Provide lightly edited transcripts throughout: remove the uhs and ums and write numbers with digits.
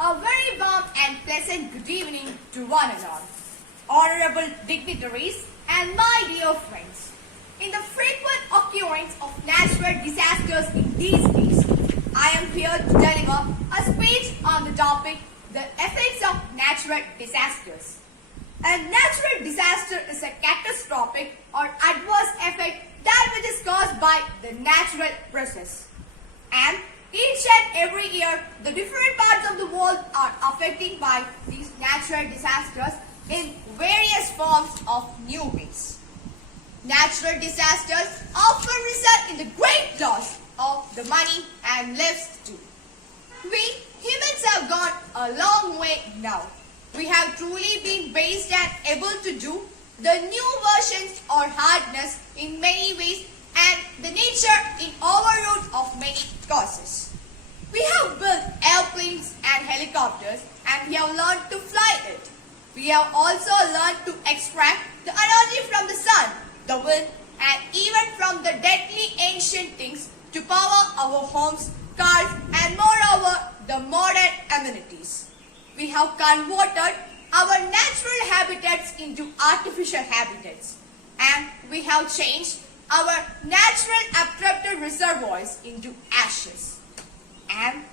A very warm and pleasant good evening to one and all, honorable dignitaries and my dear friends. In the frequent occurrence of natural disasters in these days, I am here to deliver a speech on the topic, the effects of natural disasters. A natural disaster is a catastrophic or adverse effect that which is caused by the natural process. And each and every year, the different parts of the world are affected by these natural disasters in various forms of new ways. Natural disasters often result in the great loss of the money and lives too. We humans have gone a long way now. We have truly been based and able to do the new versions or hardness in many ways and the nature in overload of many causes. We have built airplanes and helicopters and we have learned to fly it. We have also learned to extract the energy from the sun, the wind and even from the deadly ancient things to power our homes, cars and moreover the modern amenities. We have converted our natural habitats into artificial habitats and we have changed our natural abrupt reservoirs into ashes. And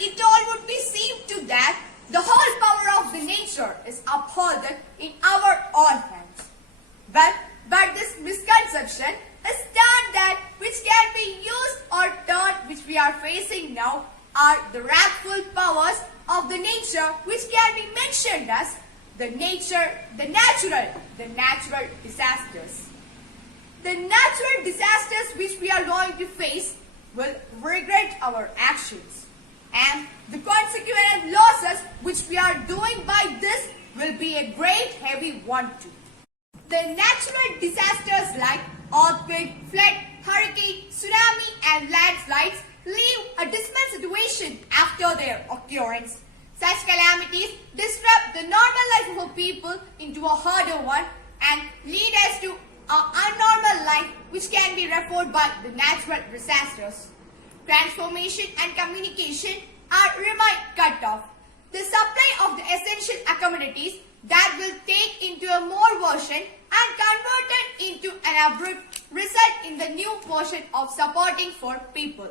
it all would be seen to that the whole power of the nature is upholded in our own hands. But this misconception is that which can be used or turned which we are facing now are the wrathful powers of the nature which can be mentioned as the natural disasters. The natural disasters which we are going to face will regret our actions and the consequent losses which we are doing by this will be a great heavy one too. The natural disasters like earthquake, flood, hurricane, tsunami and landslides leave a dismal situation after their occurrence. Such calamities disrupt the normal life of a people into a harder one and lead us to an abnormal life which can be referred by the natural disasters. Transformation and communication are remain cut off. The supply of the essential accommodations that will take into a more version and converted into an abrupt result in the new version of supporting for people.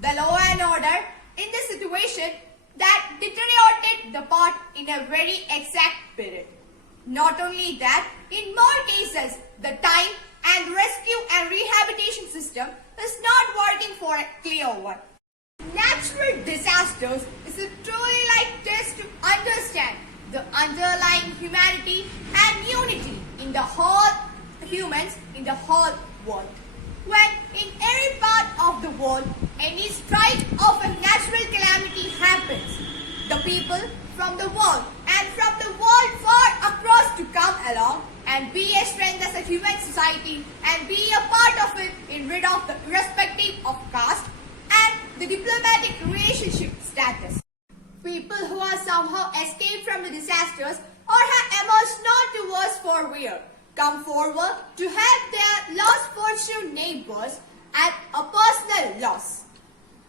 The law and order in this situation that deteriorated the part in a very exact period. Not only that, in more cases, the time and rescue and rehabilitation system is not working for a clear one. Natural disasters is a truly like test to understand the underlying humanity and unity in the whole humans in the whole world. When in every part of the world any strike of a natural calamity happens, the people from the world and from the world far across to come along and be a strength as a human society and be a part of it in rid of the irrespective of caste and the diplomatic relationship status. People who have somehow escaped from the disasters or have emerged not to worse for wear come forward to help their lost fortune neighbors at a personal loss.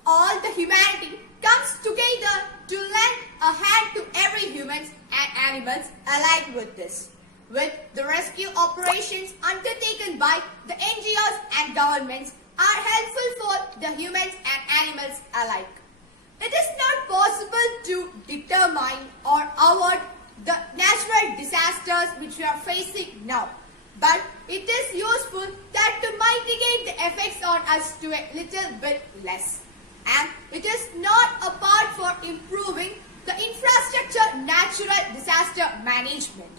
All the humanity comes together to lend a hand to every humans and animals alike with this. With the rescue operations undertaken by the NGOs and governments are helpful for the humans and animals alike. It is not possible to determine or avoid the natural disasters which we are facing now. But it is useful that to mitigate the effects on us to a little bit less. And it is not a part for improving the infrastructure natural disaster management.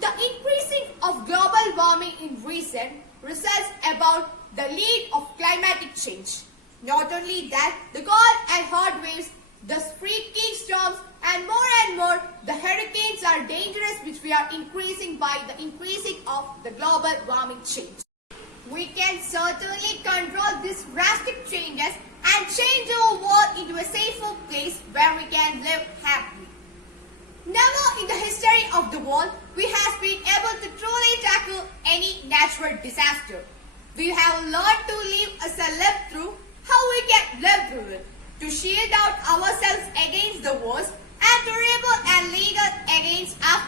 The increasing of global warming in recent results about the lead of climatic change. Not only that, the cold and hot waves, the freaky storms and more, the hurricanes are dangerous which we are increasing by the increasing of the global warming change. We can certainly control these drastic changes and change our world into a safer place where we can live happily. Never in the history of the world we have been able to truly tackle any natural disaster. We have learned to live as a live through how we can live through it, to shield out ourselves against the worst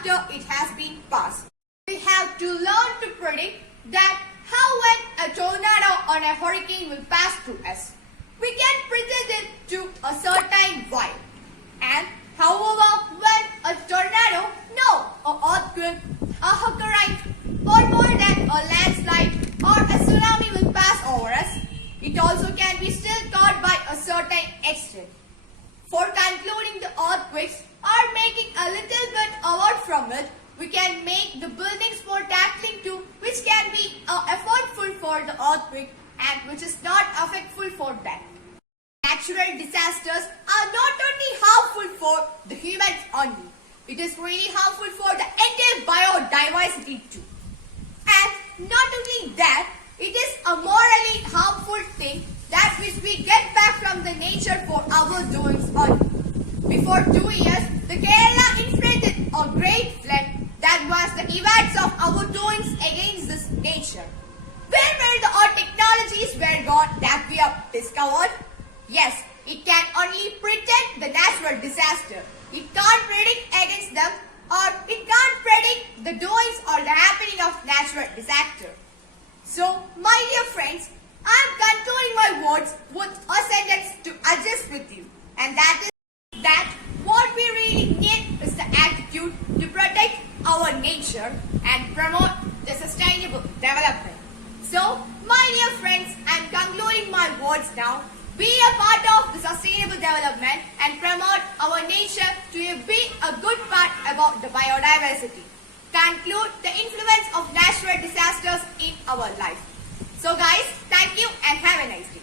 after it has been passed. We have to learn to predict that how when a tornado or a hurricane will pass through us. We can predict it to a certain while. And however, when a tornado, no, an earthquake, a hurricane, or more than a landslide or a tsunami will pass over us, it also can be still caught by a certain extent. For concluding, the earthquakes are making a little bit away from it. We can make the buildings more tackling too, which can be effortful for the earthquake and which is not effectful for that. Natural disasters are not only harmful for the humans only, it is really harmful for the entire biodiversity too. And not only that, it is a morally harmful thing that which we get back from the nature for our doings only. Before 2 years, the Kerala inflicted a great flood that was the effects of our doings against this nature. Where were the old technologies were gone that we have discovered? Yes, it can only predict the natural disaster. It can't predict against them, or it can't predict the doings or the happening of natural disaster. So, my dear friends, I am concluding my words with a sentence to adjust with you, and that is that what we really need is the attitude to protect our nature and promote the sustainable development. So, my dear friends, I am concluding my words now. Be a part of the sustainable development and promote our nature to be a good part about the biodiversity. Conclude the influence of natural disasters in our life. So guys, thank you and have a nice day.